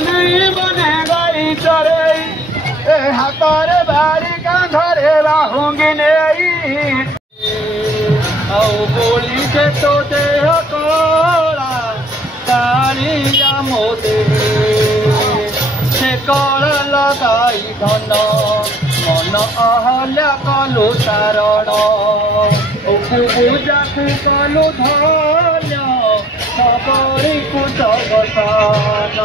नहीं बनेगा चरे हाथरे बारी कांधरे बाहूंगी नहीं बोली के तो देह कोला कालिया मोदे से कल लगाई धन मन अहल्या कलु तारण पूजा कलु धन्य सबरी को जगतान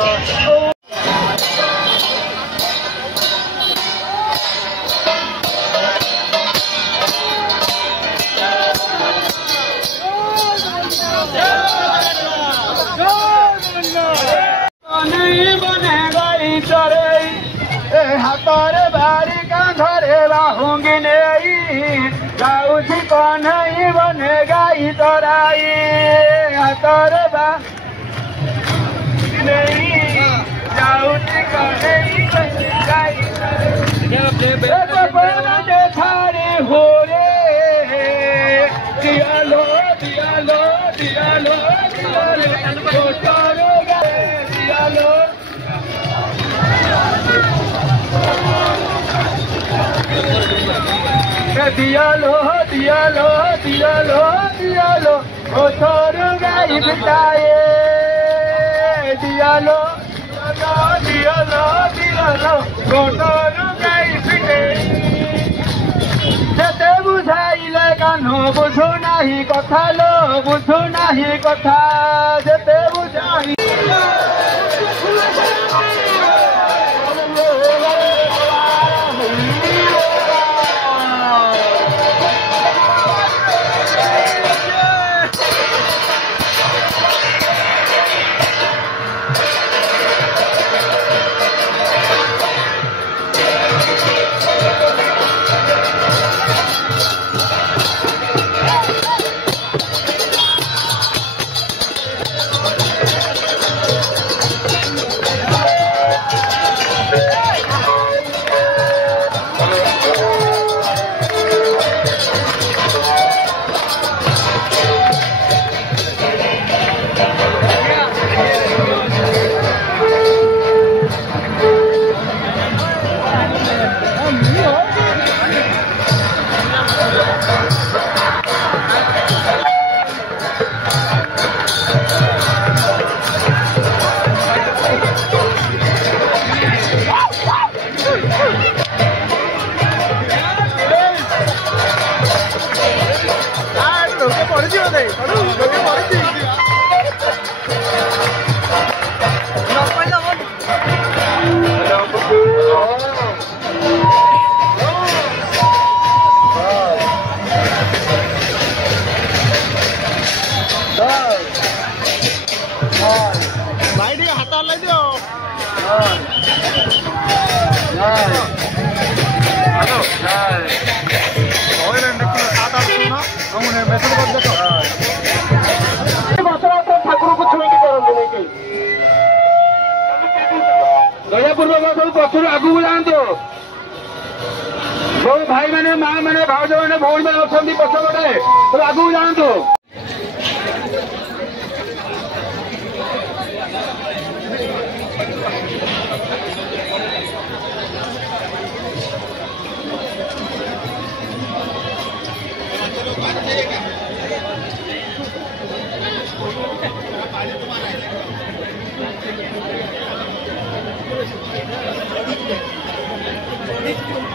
नहीं बनेगा चरे हाथरे बारी कांधरे बाहूंगी नहीं जाऊँ को नहीं बनेगा तराई हाथरे बा नहीं जाऊँ को नहीं बनेगा थारे हो रे दियालो दियालो दियालो दियालो दियालो दियालो दियालो दियालो ओ छोरू गाई बिताए दियालो दियालो दियालो ओ छोरू गाई बिते जेते बुझाइले कान्हो बुझु नाही कथा लो बुझु नाही कथा जेते बुझाइ पक्षर आगू जातु जो भाई मैंने माँ मैंने भाज मैंने भौणी मैंने अच्छा पछपटे तो आगू जातु Thank you.